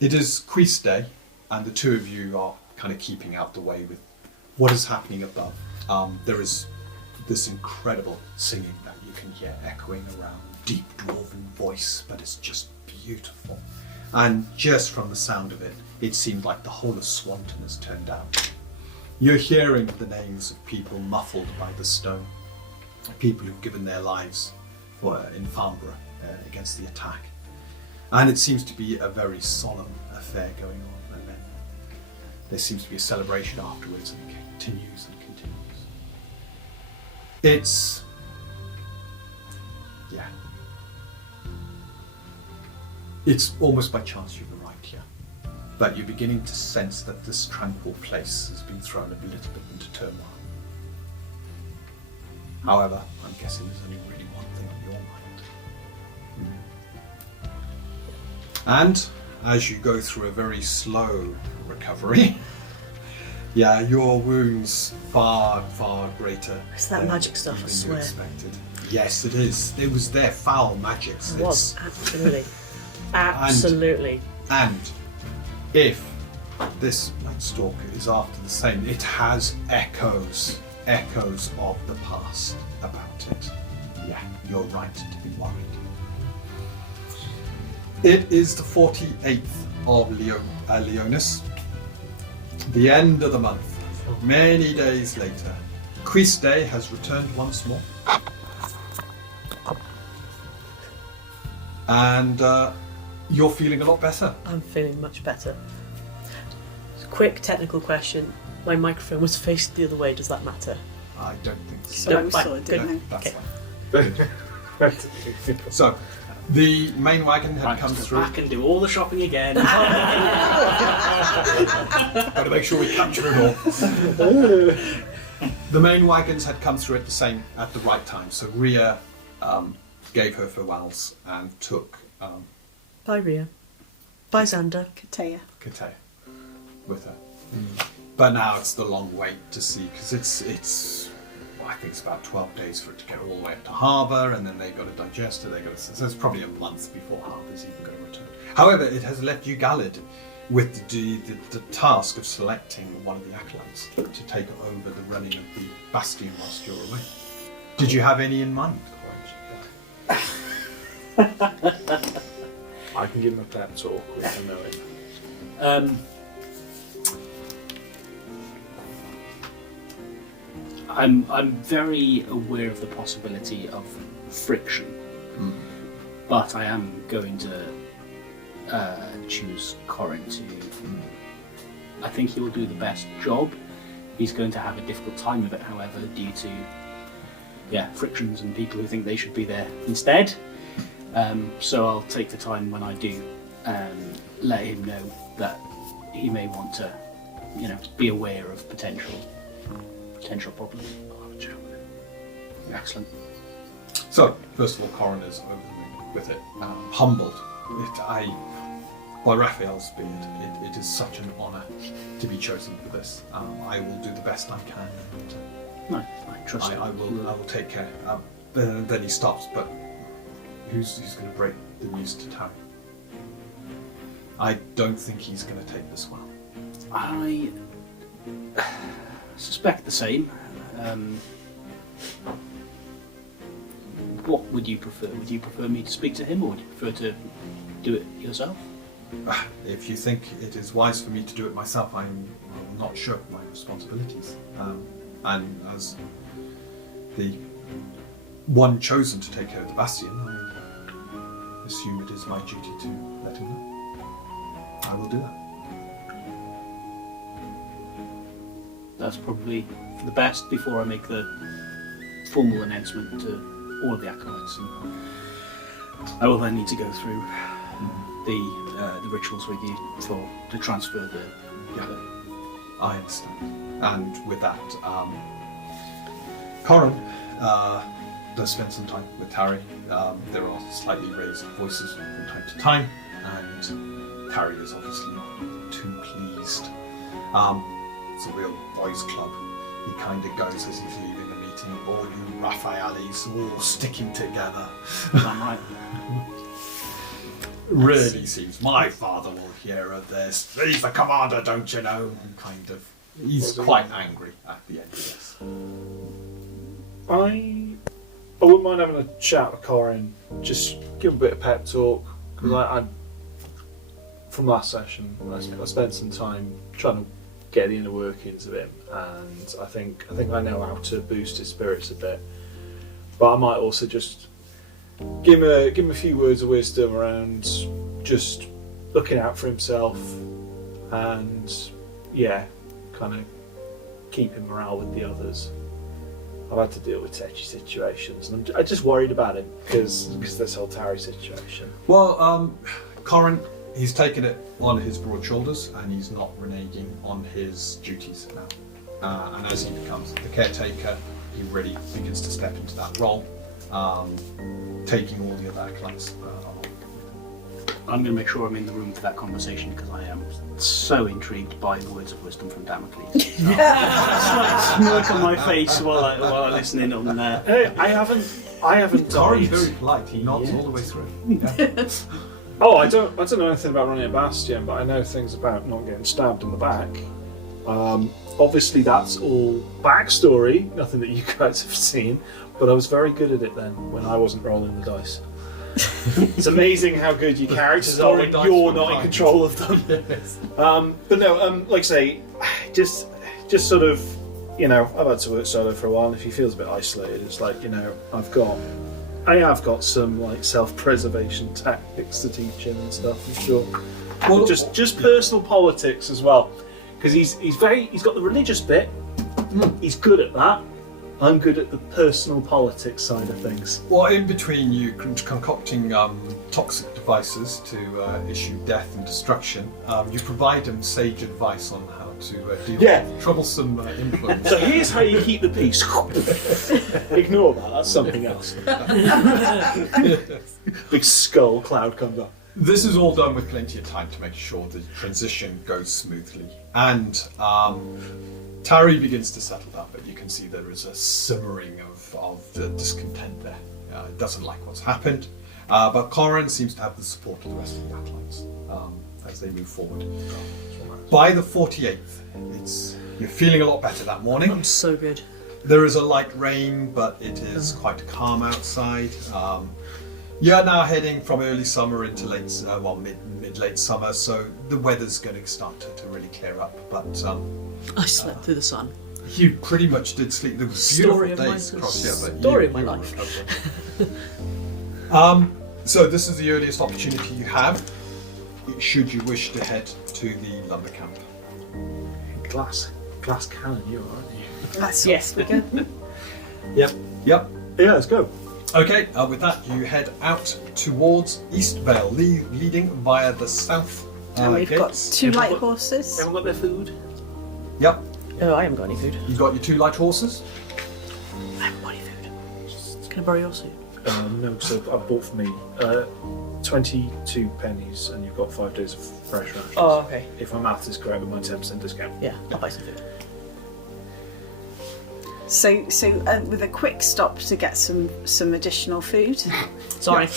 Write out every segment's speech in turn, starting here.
It is Queest Day, and the two of you are kind of keeping out the way with what is happening above. There is this incredible singing that you can hear echoing around, deep dwarven voice, but it's just beautiful. And just from the sound of it, it seemed like the whole of Swanton has turned out. You're hearing the names of people muffled by the stone, people who've given their lives in Farnborough against the attack. And it seems to be a very solemn affair going on, and then there seems to be a celebration afterwards, and it continues and continues. It's... yeah. It's almost by chance you've arrived here, but you're beginning to sense that this tranquil place has been thrown a little bit into turmoil. However, I'm guessing there's only really one thing on your mind. And as you go through a very slow recovery, yeah, your wounds far, far greater. It's that magic stuff, I swear. Expected. Yes, it is. It was their foul magics. It was, absolutely. Absolutely. And if this Night Stalker is after the same, it has echoes of the past about it. Yeah, you're right to be worried. It is the 48th of Leonis, the end of the month. Many days later, Queest Day has returned once more. And you're feeling a lot better. I'm feeling much better. Quick technical question. My microphone was faced the other way. Does that matter? I don't think so. So we saw it, didn't we? That's Okay. fine. So, the main wagon had come Go through. back and do all the shopping again. Got to make sure we capture it all. The main wagons had come through at the right time. So Rhea gave her farewells and took Bye, Rhea. Bye, Xander. Katea. Kate with her. But now it's the long wait to see, because it's I think it's about 12 days for it to get all the way up to harbour, and then they've got to digest it. So it's probably a month before harbour's even going to return. However, it has left you Galid with the task of selecting one of the acolytes to take over the running of the bastion whilst you're away. Did you have any in mind? I can give him a pep talk, we can know it. I'm very aware of the possibility of friction, but I am going to choose Corin to. I think he will do the best job. He's going to have a difficult time of it, however, due to frictions and people who think they should be there instead. So I'll take the time when I do let him know that he may want to, be aware of potential problems. Excellent. So, first of all, Corin is over the moon with it, humbled. By Raphael's beard, it is such an honour to be chosen for this. I will do the best I can. And, I trust you. I will take care. Then he stops, but who's going to break the news to Tarry? I don't think he's going to take this well. I suspect the same. What would you prefer? Would you prefer me to speak to him, or would you prefer to do it yourself? If you think it is wise for me to do it myself, I will not shirk my responsibilities. And as the one chosen to take care of the bastion, I assume it is my duty to let him know. I will do that. That's probably for the best before I make the formal announcement to all of the acolytes. And I will then need to go through the rituals with you to transfer the. I understand. And with that, Corin does spend some time with Tarry. There are slightly raised voices from time to time, and Tarry is obviously not too pleased. It's a real boys' club. He kind of goes as he's leaving the meeting, all you Raphaelis all sticking together. I'm right. really seems, my father will hear of this. He's the commander, don't you know? And kind of, he's quite angry at the end of this. I wouldn't mind having a chat with Corin, just give him a bit of pep talk, because I from last session, I spent some time trying to get the inner workings of him, and I think I know how to boost his spirits a bit. But I might also just give him a few words of wisdom around just looking out for himself, and kind of keeping morale with the others. I've had to deal with touchy situations, and I'm just worried about him because this whole Tarry situation. Well, Corin, he's taken it on his broad shoulders, and he's not reneging on his duties now. And as he becomes the caretaker, he really begins to step into that role, taking all the other acolytes along. I'm going to make sure I'm in the room for that conversation because I am so intrigued by the words of wisdom from Damocles. It's like smirk on my face while I listen in on there. Hey, I haven't Corin's died. very polite. He nods all the way through. Yeah. Oh, I don't know anything about running a bastion, but I know things about not getting stabbed in the back. Obviously, that's all backstory, nothing that you guys have seen. But I was very good at it then when I wasn't rolling the dice. It's amazing how good your characters are when you're not in control of them. Yes. But no, like I say, just sort of, I've had to work solo for a while, and if he feels a bit isolated, it's like, I have got some like self-preservation tactics to teach him and stuff, I'm sure. Well, just personal politics as well, because he's got the religious bit. He's good at that. I'm good at the personal politics side of things. Well, in between you concocting toxic devices to issue death and destruction, you provide them sage advice on how to deal with troublesome influence. So here's how you keep the peace. Ignore that, that's something else. Big skull cloud comes up. This is all done with plenty of time to make sure the transition goes smoothly. And Tarry begins to settle down, but you can see there is a simmering of the discontent there. It doesn't like what's happened, but Corin seems to have the support of the rest of the acolytes as they move forward. By the 48th, you're feeling a lot better that morning. I'm so good. There is a light rain, but it is quite calm outside. You're now heading from early summer into mid-late summer, so the weather's going to start to really clear up. But I slept through the sun. you pretty much did sleep. There was beautiful days across here, but Story of my life. So this is the earliest opportunity you have, should you wish to head to the lumber camp. Glass cannon, you are, aren't you? That's yes, we can. Yep. Yeah, let's go. Okay, with that you head out towards Eastvale, leading via the south And we've got gates. two light horses. Everyone got their food? Yep, Oh, I haven't got any food. you've got your two light horses. I haven't got any food. Can I borrow your suit? No, so I bought for me 22 pennies, and you've got 5 days of fresh rations. Oh, okay. If my math is correct with my 10% discount. Yeah, I'll buy some food. So with a quick stop to get some additional food. Sorry.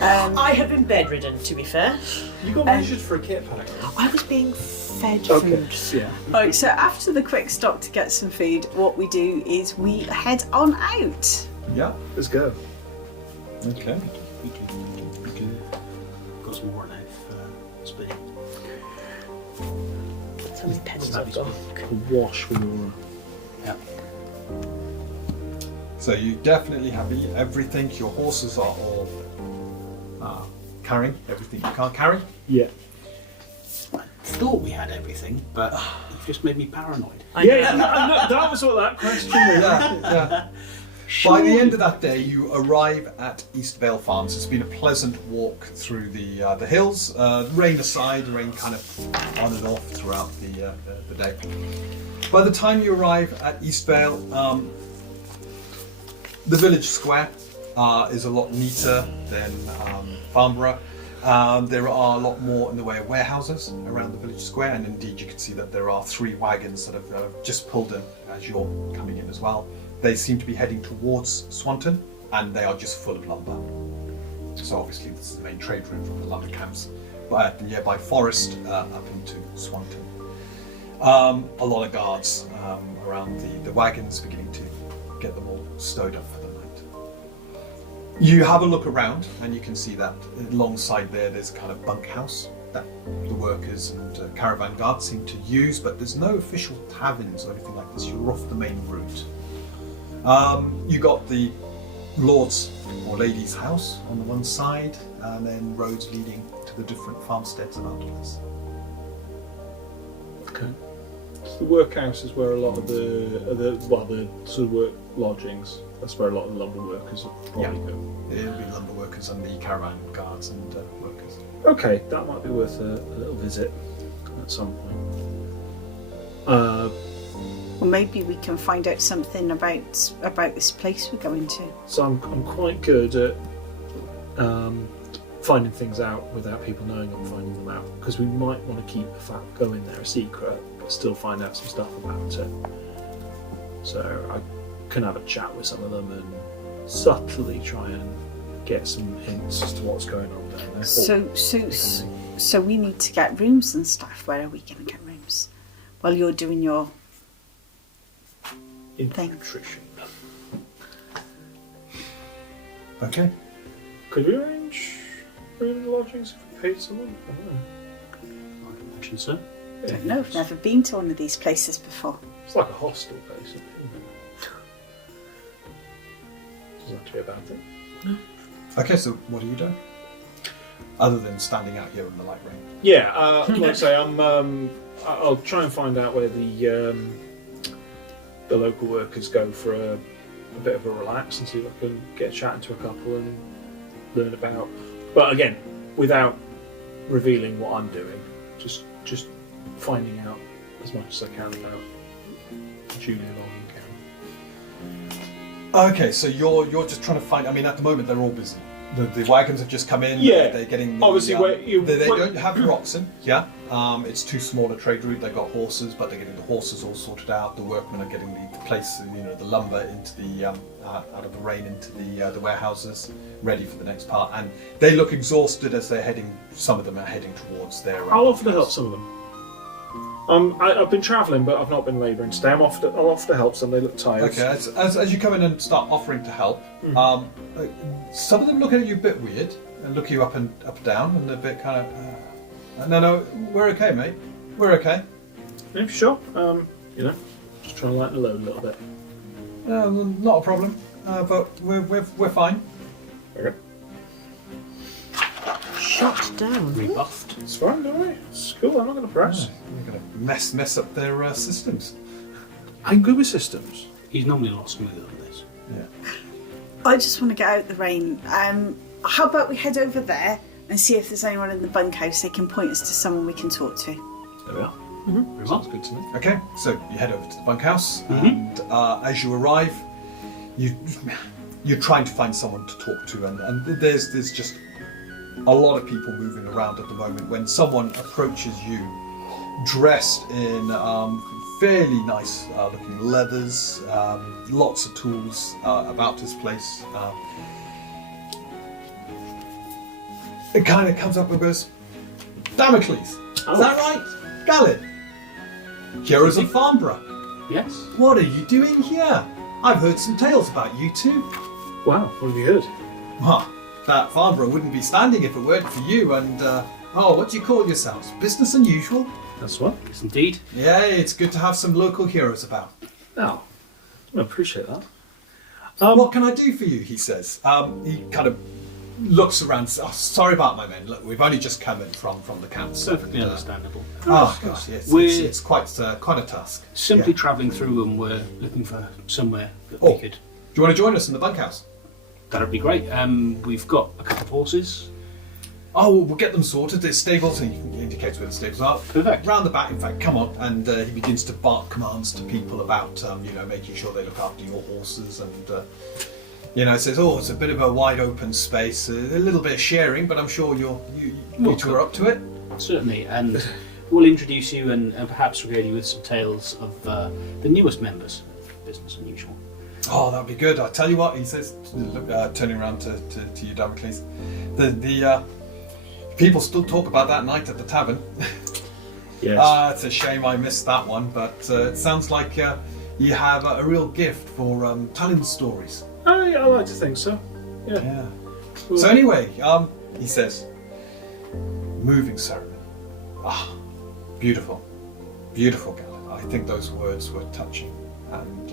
I have been bedridden, to be fair. You got measured for a kit pack. I was being fed Okay. food. Yeah. Right, so after the quick stop to get some food, what we do is we head on out. Yeah. Let's go. Okay. We can got some more knife split. That's how many pennies I've got. Wash with your... Yeah. So you definitely have everything. Your horses are all carrying everything you can't carry. Yeah. I thought we had everything, but you've just made me paranoid. Yeah, no, that was what that question was. Yeah. By the end of that day, you arrive at Eastvale Farms. It's been a pleasant walk through the hills. Rain aside, rain kind of on and off throughout the day. By the time you arrive at Eastvale, the village square is a lot neater than Farnborough. There are a lot more in the way of warehouses around the village square, and indeed you can see that there are 3 wagons that have just pulled in as you're coming in as well. They seem to be heading towards Swanton, and they are just full of lumber. So obviously this is the main trade route from the lumber camps, but nearby forest up into Swanton. A lot of guards around the wagons, beginning to get them all stowed up for the night. You have a look around and you can see that alongside there's a kind of bunkhouse that the workers and caravan guards seem to use, but there's no official taverns or anything like this. You're off the main route. You got the lord's or lady's house on the one side, and then roads leading to the different farmsteads about the place. Okay. So the workhouse is where a lot of the sort of work lodgings. That's where a lot of the lumber workers will probably go. It'll be lumber workers and the caravan guards and workers. Okay, that might be worth a little visit at some point. Or maybe we can find out something about this place we're going to. So I'm quite good at finding things out without people knowing I'm finding them out, because we might want to keep the fact going there a secret, but still find out some stuff about it. So I can have a chat with some of them and subtly try and get some hints as to what's going on down there. So we need to get rooms and stuff. Where are we going to get rooms? While you're doing your Infiltration. Okay. Could we arrange room and lodgings if we paid someone? I don't know. I imagine so. I don't know. I've never been to one of these places before. It's like a hostel, basically. Doesn't have to be a bad thing. Okay, so what are you doing? Other than standing out here in the light rain? Yeah, like I say, I'll try and find out where the local workers go for a bit of a relax and see if I can get chatting to a couple and learn about. But again, without revealing what I'm doing, just finding out as much as I can about Julia Logging. Okay, so you're just trying to find. I mean, at the moment they're all busy. The wagons have just come in. Yeah, they're getting. Obviously, they don't have your oxen. Yeah, it's too small a trade route. They've got horses, but they're getting the horses all sorted out. The workmen are getting the place, the lumber into the out of the rain into the warehouses, ready for the next part. And they look exhausted as they're heading. Some of them are heading towards their. I'll offer to help some of them. I've been travelling, but I've not been labouring today. I'll offer to help some. They look tired. Okay, as you come in and start offering to help, some of them look at you a bit weird and look you up and down and a bit kind of. No, we're okay, mate. We're okay. Yeah, sure. Just trying to lighten the load a little bit. Not a problem. But we're fine. Okay. Shot down. Rebuffed. It's fine, don't worry. It's cool. I'm not going to press. We're going to mess up their systems. I'm good with systems. He's normally a lot smoother than this. Yeah. I just want to get out of the rain. How about we head over there and see if there's anyone in the bunkhouse? They can point us to someone we can talk to. There we are. Very Sounds well. good to me. Okay, so you head over to the bunkhouse, and as you arrive, you're trying to find someone to talk to, and there's just a lot of people moving around at the moment. When someone approaches you, dressed in fairly nice looking leathers, lots of tools about this place. It kind of comes up and goes, Damocles, is that right? Gallad, heroes of Farnborough. Yes. What are you doing here? I've heard some tales about you two. Wow, what have you heard? Well, that Farnborough wouldn't be standing if it weren't for you and, what do you call yourselves? Business unusual? That's what? Yes, indeed. Yeah, it's good to have some local heroes about. Oh, I appreciate that. What can I do for you, he says. He kind of looks around. Oh, sorry about my men. Look, we've only just come in from the camps. Perfectly understandable. Oh, gosh, yes. It's quite a task. Simply Yeah. travelling through and we're looking for somewhere that Oh. we could... Do you want to join us in the bunkhouse? That'd be great. We've got a couple of horses. Oh, we'll get them sorted. There's stables, and he indicates where the stables are. Perfect. Round the back, in fact, come on. And he begins to bark commands to people about, making sure they look after your horses. And, says, it's a bit of a wide open space, a little bit of sharing, but I'm sure you two are up to it. Certainly. And we'll introduce you and perhaps regale you with some tales of the newest members of Business Unusual. Oh, that'd be good. I tell you what, he says, turning around to you, Damocles. The people still talk about that night at the tavern. Yes. It's a shame I missed that one, but it sounds like you have a real gift for telling stories. I like to think so. Yeah. Yeah. Cool. So anyway, he says, moving ceremony. Ah, beautiful, beautiful gala. I think those words were touching, and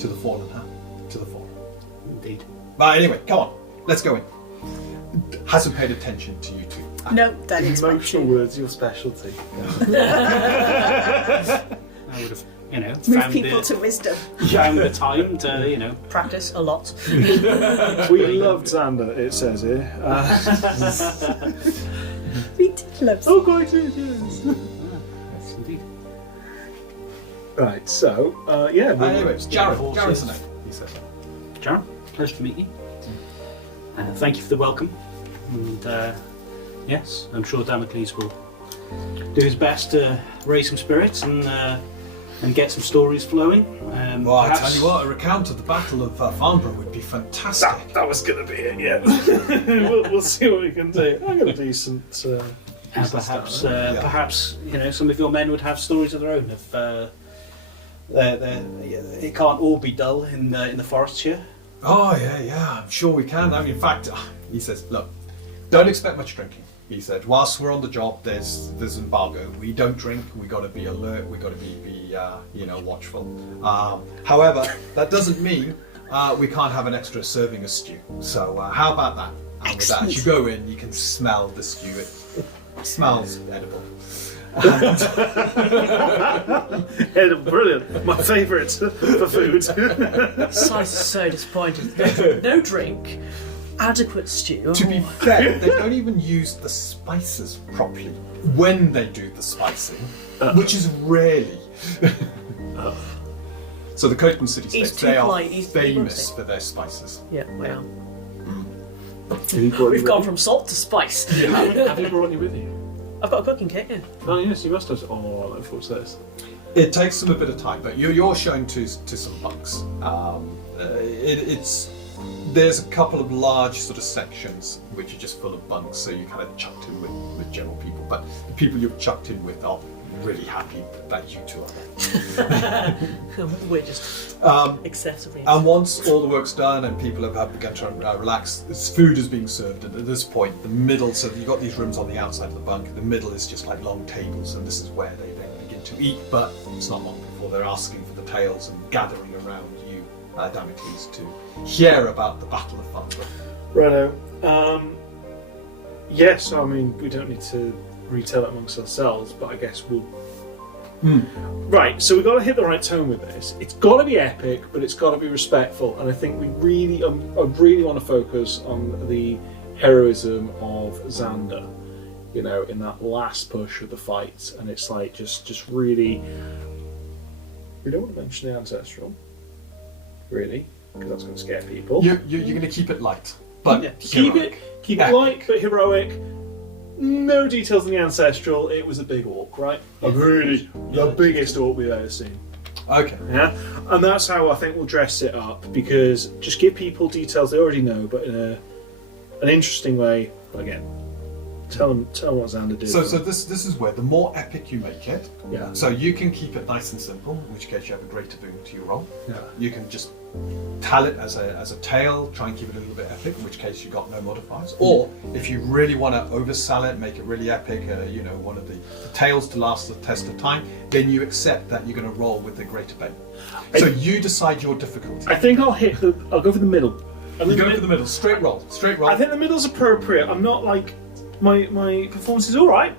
to the fallen, huh? To the fallen. Indeed. But anyway, come on, let's go in. Hasn't paid attention to you two. No, don't expect Emotional you. words, your specialty. I would have, you know, Move found people the, to wisdom. found the time to, you know. Practice a lot. We loved Xander, it says here. Ridiculous. Oh, quite it is. Yes, indeed. Right, so, yeah. Anyway, it's Jared. horses. Jared's the name, he says. Jaron, pleasure to meet you. Thank you for the welcome. And yes, I'm sure Damocles will do his best to raise some spirits and get some stories flowing. Well, I tell you what, a recount of the Battle of Farnborough would be fantastic. That was going to be it, yeah. we'll see what we can do. I got a decent... And perhaps, Yeah. perhaps you know, some of your men would have stories of their own. If it can't all be dull in the forests here. Oh, yeah, I'm sure we can. I mean, in fact, he says, look, don't expect much drinking. He said, whilst we're on the job, there's embargo. We don't drink. We got to be alert. We got to be watchful. However, that doesn't mean we can't have an extra serving of stew. So how about that? And with that, as you go in, you can smell the stew. It smells edible. Brilliant. My favourite for food. Silas is so disappointed. No drink, adequate stew. To be fair, they don't even use the spices properly when they do the spicing, which is rarely. So the Coatman City He's States, too they are polite, he's too famous polite. for their spices. Yeah, we are. We've We've gone from salt to spice. Have you brought any with you? I've got a cooking kit, yeah. Oh yes, you must have. Oh, I look forward to this. It takes them a bit of time, but you're shown to some bunks. There's a couple of large sort of sections which are just full of bunks, so you're kind of chucked in with general people. But the people you've chucked in with are really happy that you two are there. We're just excessively. And once all the work's done and people have begun to relax, this food is being served, and at this point, the middle, so you've got these rooms on the outside of the bunk, the middle is just like long tables, and this is where they then begin to eat, but it's not long before they're asking for the tales and gathering around you, Damocles, to hear about the Battle of Farnborough. Righto. Yes, I mean, we don't need to retell it amongst ourselves, but I guess we'll... Right, so we've got to hit the right tone with this. It's got to be epic, but it's got to be respectful, and I think I really want to focus on the heroism of Xander, you know, in that last push of the fight, and it's like just really... We don't want to mention the ancestral, really, because that's going to scare people. You're going to keep it light, but Yeah, keep it light but heroic. No details on the ancestral. It was a big orc, right? The biggest orc we've ever seen. Okay. Yeah, and that's how I think we'll dress it up, because just give people details they already know, but in an interesting way. Again, tell them what Xander did. So this is where the more epic you make it, Yeah. so you can keep it nice and simple, in which case you have a greater boon to your roll. Yeah. You can just tell it as a tale, try and keep it a little bit epic, in which case you got no modifiers. Or if you really want to oversell it, make it really epic, one of the tales to last the test of time, then you accept that you're going to roll with the greater bane. So you decide your difficulty. I think I'll go for the middle. You go for the middle, straight roll. I think the middle's appropriate. I'm not like my performance is all right.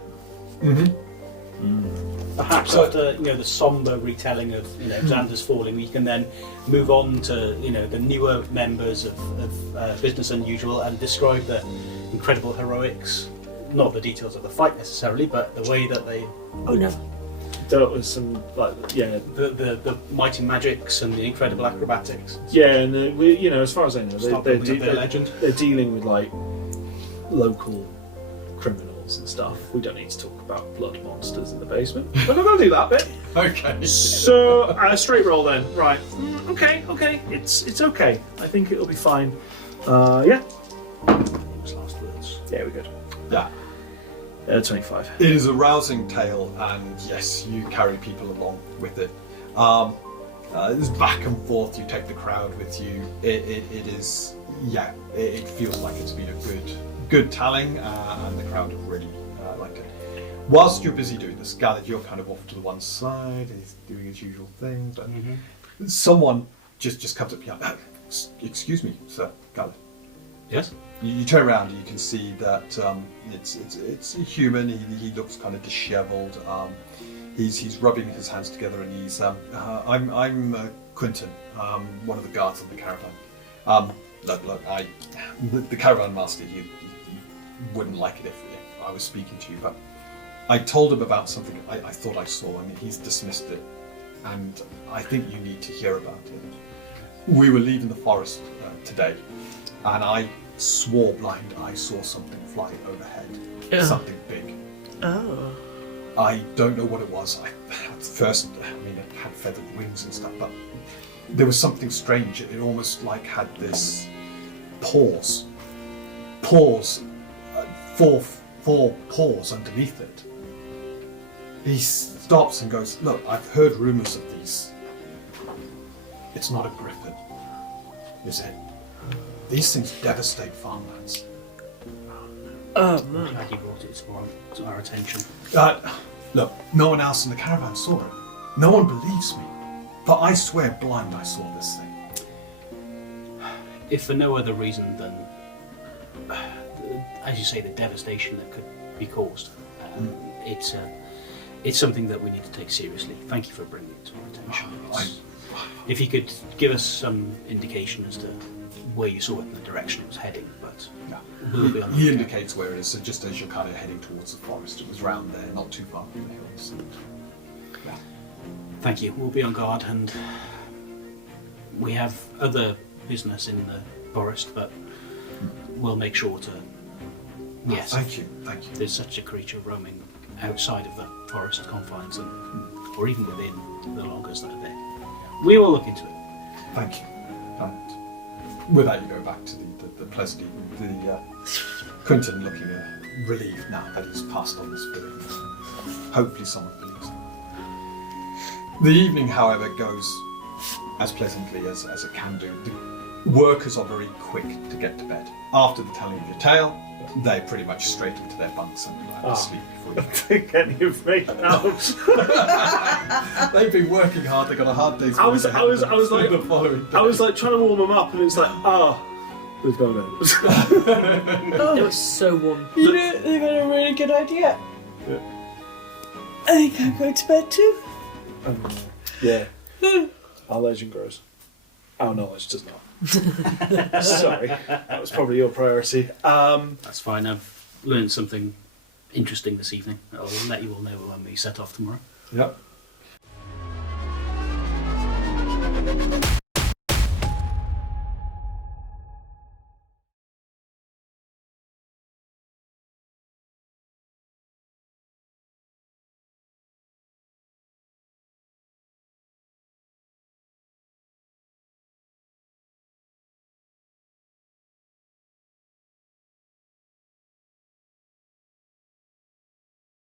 Perhaps So- after the somber retelling of Xander's falling, we can then move on to the newer members of Business Unusual and describe the incredible heroics, not the details of the fight necessarily, but the way that they Oh no. Dealt with some the mighty magics and the incredible acrobatics. and as far as I know, Start building up their legend. they're dealing with like local criminals animals and stuff. We don't need to talk about blood monsters in the basement. We're not going to do that bit. Okay. So, straight roll then. Right. Okay. It's okay. I think it'll be fine. Yeah. Famous last words. Yeah, we're good. Yeah. 25. It is a rousing tale, and yes, you carry people along with it. It's back and forth. You take the crowd with you. It is, yeah. It feels like it's been a good telling, and the crowd have really liked it. Whilst you're busy doing this, Gallad, you're kind of off to the one side. He's doing his usual thing, but someone just comes up behind. Excuse me, sir, Gallad. Yes? You turn around and you can see that it's a human. He looks kind of dishevelled. He's rubbing his hands together, and he's I'm Quentin, one of the guards on the caravan. Look, the caravan master. You wouldn't like it if I was speaking to you, but I told him about something I thought I saw, and he's dismissed it. And I think you need to hear about it. We were leaving the forest today, and I swore blind I saw something fly overhead. Something big. Oh. I don't know what it was. At first, it had feathered wings and stuff, but there was something strange. It almost like had this paws, four paws underneath it. He stops and goes, "Look, I've heard rumours of these. It's not a griffin, is it? These things devastate farmlands." Oh I'm man. glad you brought it to our attention. Look, no one else in the caravan saw it. No one believes me. But I swear blind I saw this thing. If for no other reason than, as you say, the devastation that could be caused, it's something that we need to take seriously. Thank you for bringing it to our attention. If you could give us some indication as to where you saw it and the direction it was heading, but we'll be on the He lookout. indicates where it is, so just as you're kind of heading towards the forest, it was round there, not too far from the hills. Thank you. We'll be on guard, and we have other business in the forest, but we'll make sure to. Yes. Thank you. There's such a creature roaming outside of the forest confines, or even within the loggers that are there. We will look into it. Thank you. And with that, you go back to the pleasant evening. Quentin looking relieved now that he's passed on this feeling. Hopefully someone believes him. The evening, however, goes as pleasantly as it can do. The workers are very quick to get to bed. After the telling of your tale, they pretty much straight into their bunks and have to sleep before you Take any information out. They've been working hard. They've got a hard day's I work was ahead of them like- the following day. I was like trying to warm them up, and it's like, we've gone in. It was so warm. You know, they've got a really good idea. Yeah. I think I'm going to bed too. Yeah. Our legend grows. Our knowledge does not. Sorry, that was probably your priority. That's fine. I've learned something interesting this evening. I'll let you all know when we set off tomorrow. Yep.